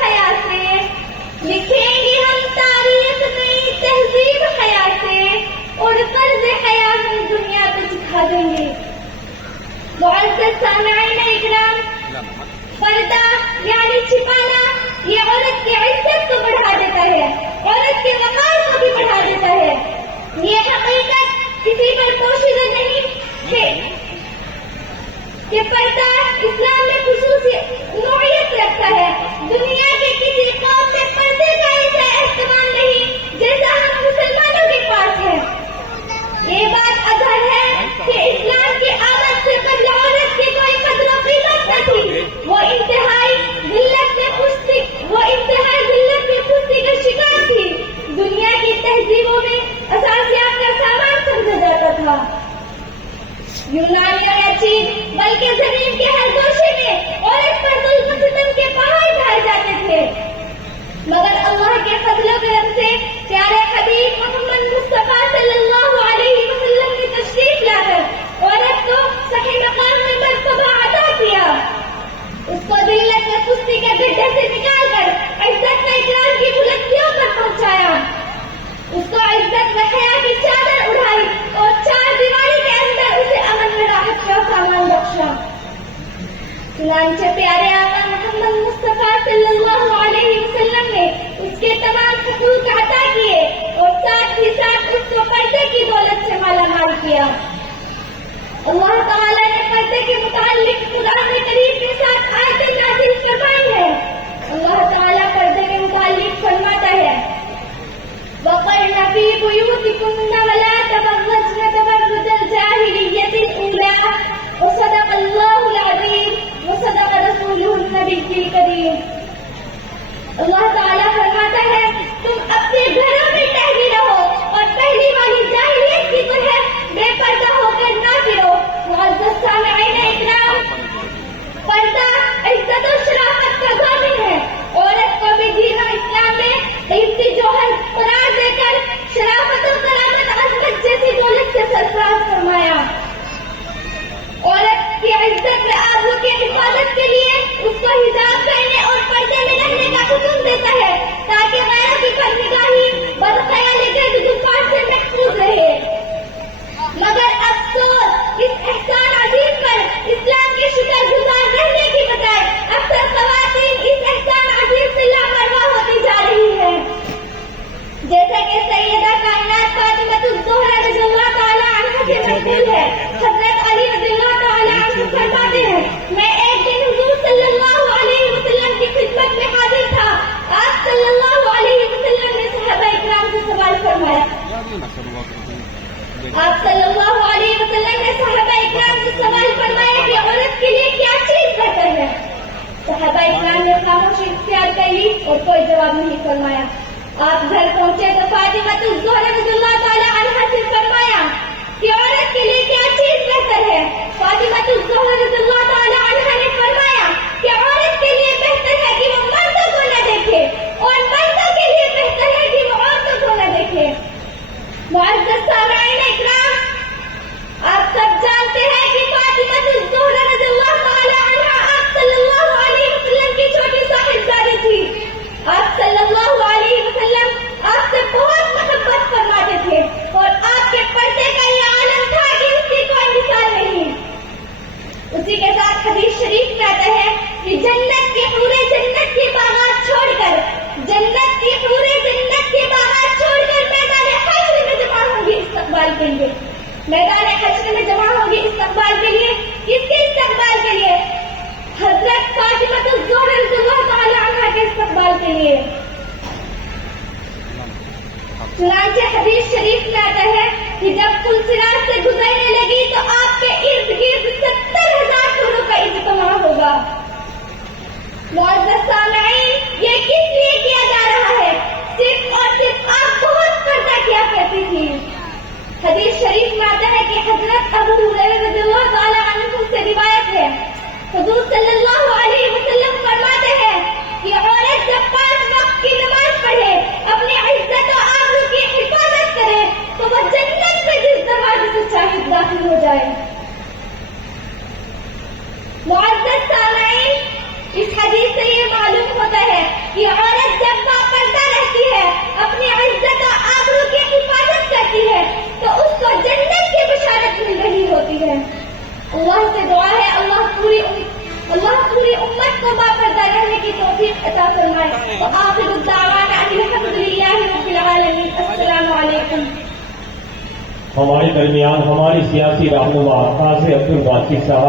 حیا سے، لکھیں گے ہم تاریخ نئی تہذیب حیا سے، اور قرض حیا ہم دنیا کو سکھا دیں گے۔ معزز سامعین اکرام، پردہ یعنی چھپانا یہ عورت کی عزت کو بڑھا دیتا ہے، عورت کے وقار کو بھی بڑھا دیتا ہے۔ یہ حقیقت کسی پر پوشیدہ نہیں ہے کہ پردہ اسلام میں خصوصی نوعیت رکھتا ہے۔ دنیا کے کسی قوم میں پردے کا ایسا اہتمام نہیں جیسا ہم مسلمانوں کے پاس ہے۔ یہ بات اظہر ہے کہ اسلام کی آمد سے قبل عورت کی کوئی قدر و قیمت نہ تھی، وہ انتہائی ذلت میں پستی کا شکار تھی۔ دنیا کی تہذیبوں میں اثاثیات کا سامان سمجھا جاتا تھا۔ یونانی یا چین بلکہ زمین کے ہر گوشے میں عورت پر ظلم و ستم کے پہاڑ ڈھائے جاتے تھے، مگر اللہ کے فضل و کرم سے پیارے حبیب محمد مصطفیٰ صلی اللہ علیہ وسلم نے تشریف لا کر عورت کو صحیح مقام میں مرتبہ عطا کیا، اس کو ذلت و سستی کے گڈھے سے نکال کر عزت و اکرام کی بلندیوں پر پہنچایا، اس کو عزت و حیا کی چادر اڑائی اور چار دیواری کے اندر اسے امن و راحت کا سامان بخشا۔ چنانچہ پیارے آقا محمد مصطفیٰ صلی اللہ علیہ وسلم نے اس کے تمام حقوق عطا کیے اور ساتھ ہی ساتھ اس کو پردے کی دولت سے مالا مال کیا۔ اللہ تعالیٰ نے پردے کے متعلق قرآن کریم کے ساتھ آیتیں نازل فرمائی ہے۔ اللہ تعالیٰ پردے کے متعلق فرماتا ہے وَقَرْنَ فِي بُيُوتِكُنَّ وَلَا تَبَرَّجْنَ تَبَرُّجَ الْجَاهِلِيَّةِ الْأُولَىٰ وَصَدَقَ اللَّهُ الْعَظِيمُ وَصَدَقَ رَسُولُهُ النَّبِيُّ الْكَرِيمُ۔ اللہ تعالیٰ فرماتا ہے تم اپنے گھروں میں ٹہلی رہو اور پہلی والی جاہلیت کی طرح بے پردہ ہو کر نہ پھرو۔ معزز سامعین اکرام، پردہ عزت و شرافت کا ضامن ہے۔ عورت کو بھی دین و اسلام میں عزت جوہر قرار دے کر شرافت و کرامت عظمت جیسی دولت سے سرفراز فرمایا۔ عورت کی عزت و آبرو کی حفاظت کے لیے اس کو حجاب پہننے اور پردے میں رہنے کا حکم دیتا ہے تاکہ غیروں کی بدنگاہی بدخیالی کے جذبات سے محفوظ رہے۔ مگر افسوس اس احسان عظیم پر اسلام کے شکر گزار رہنے کی بجائے اکثر خواتین اس احسان عظیم سے لاپرواہ ہوتی جا رہی ہیں، جیسا کہ سیدہ کائنات فاطمہ الزہرا رضی اللہ تعالی عنہا سے منقول ہے۔ حضرت علی رضی اللہ تعالی عنہ فرماتے ہیں میں ایک دن حضور صلی اللہ علیہ وسلم کی خدمت میں حاضر تھا، آپ صلی اللہ علیہ وسلم نے صحابہ اکرام سے سوال فرمایا، آپ صلی اللہ علیہ وسلم نے صحابہ اکرام سے سوال فرمایا کہ عورت کے لیے کیا چیز بہتر ہے؟ صحابہ اکرام نے خاموشی اختیار کر لی اور کوئی جواب نہیں فرمایا۔ آپ گھر پہنچے تو فاطمہ الزہرا رضی اللہ تعالی عنہا سے فرمایا کہ عورت کے لیے کیا چیز بہتر ہے؟ فاطمہ الزہرا رضی اللہ تعالی عنہا نے فرمایا کہ عورت کے لیے بہتر ہے کہ وہ مردوں کو نہ دیکھے اور مردوں کے لیے بہتر ہے کہ وہ عورتوں کو نہ دیکھے۔ معزز سامعین اکرام، آپ سب جانتے ہیں کہ فاطمہ الزہرا رضی اللہ تعالی عنہا آپ صلی اللہ علیہ وسلم کی چھوٹی صاحبزادی تھی۔ آپ صلی اللہ علیہ وسلم آپ سے بہت محبت فرماتے تھے اور آپ کے پردے کا یہ عالم تھا کہ اس کی کوئی مثال نہیں۔ اسی کے ساتھ حدیث شریف میں آتا ہے کہ جنت کے حوریں جنت کے باغات چھوڑ کر میدان حشر میں جمع ہوں گی استقبال کے لیے۔ میدان حشر میں جمع ہوں گی استقبال کے لیے، کس کے استقبال کے لیے؟ حضرت فاطمہ الزہرا رضی اللہ تعالی عنہا کے استقبال کے لیے۔ چنانچہ حدیث شریف میں آتا ہے کہ جب پل صراط سے گزرنے لگی تو آپ کے ارد گرد 70,000 حوروں کا اجتماع ہوگا۔ معزز سامعین، یہ کس لیے کیا جا رہا ہے؟ صرف اور صرف آپ بہت پردہ کیا کرتی تھی۔ حدیث شریف میں آتا ہے کہ حضرت ابو ہریرہ رضی اللہ تعالی عنہ سے روایت ہے، حضور صلی اللہ علیہ وسلم فرماتے ہیں کہ عورت جب 5 وقت کی نماز پڑھے، اپنی عزت و آبرو کی حفاظت کرے تو وہ جنت میں جس دروازے سے چاہے داخل ہو جائے۔ معزز سامعین، اس حدیث سے یہ معلوم ہوتا ہے علیکم. ہمارے درمیان ہماری سیاسی رہنما قاضی عبد الباسط صاحب